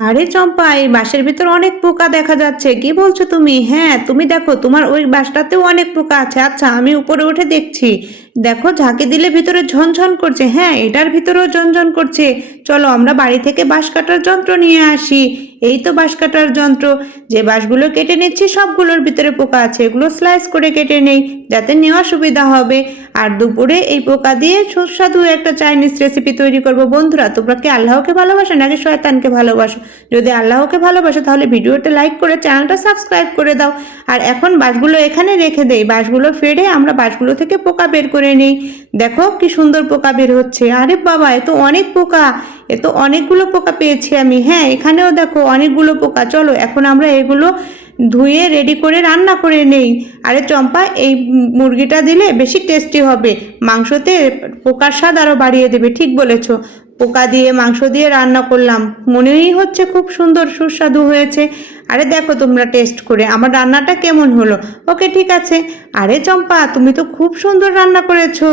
আরে চম্পা, এই বাঁশের ভিতর অনেক পোকা দেখা যাচ্ছে। কি বলছো তুমি? হ্যাঁ, তুমি দেখো তোমার ওই বাঁশটাতেও অনেক পোকা আছে। আচ্ছা, আমি উপরে উঠে দেখছি। দেখো, ঝাঁকি দিলে ভিতরে ঝনঝন করছে। হ্যাঁ, এটার ভিতরেও ঝনঝন করছে। চলো আমরা বাড়ি থেকে বাঁশ কাটার যন্ত্র নিয়ে আসি। এই তো বাঁশ কাটার যন্ত্র। যে বাঁশগুলো কেটে নিচ্ছি সবগুলোর ভিতরে পোকা আছে, এগুলো স্লাইস করে কেটে নেই যাতে নেওয়া সুবিধা হবে। আর দুপুরে এই পোকা দিয়ে সুস্বাদু একটা চাইনিজ রেসিপি তৈরি করব। বন্ধুরা, তোমরা কি আল্লাহকে ভালোবাসো নাকি শয়তানকে ভালোবাসো? যদি আল্লাহকে ভালোবাসো তাহলে ভিডিওটা লাইক করে চ্যানেলটা সাবস্ক্রাইব করে দাও। আর এখন বাঁশগুলো এখানে রেখে দেই, বাঁশগুলো ফেড়ে আমরা বাঁশগুলো থেকে পোকা বের করে নিই। দেখো কি সুন্দর পোকা বের হচ্ছে। আরে বাবা, এ তো অনেক পোকা, এ তো অনেকগুলো পোকা পেয়েছি আমি। হ্যাঁ, এখানেও দেখো অনেকগুলো পোকা। চলো এখন আমরা এগুলো ধুয়ে রেডি করে রান্না করে নেই। আরে চম্পা, এই মুরগিটা দিলে বেশি টেস্টি হবে, মাংসতে পোকার স্বাদ আরও বাড়িয়ে দেবে। ঠিক বলেছো, পোকা দিয়ে মাংস দিয়ে রান্না করলাম, মনেই হচ্ছে খুব সুন্দর সুস্বাদু হয়েছে। আরে দেখো তোমরা টেস্ট করে আমার রান্নাটা কেমন হলো। ওকে, ঠিক আছে। আরে চম্পা, তুমি তো খুব সুন্দর রান্না করেছো।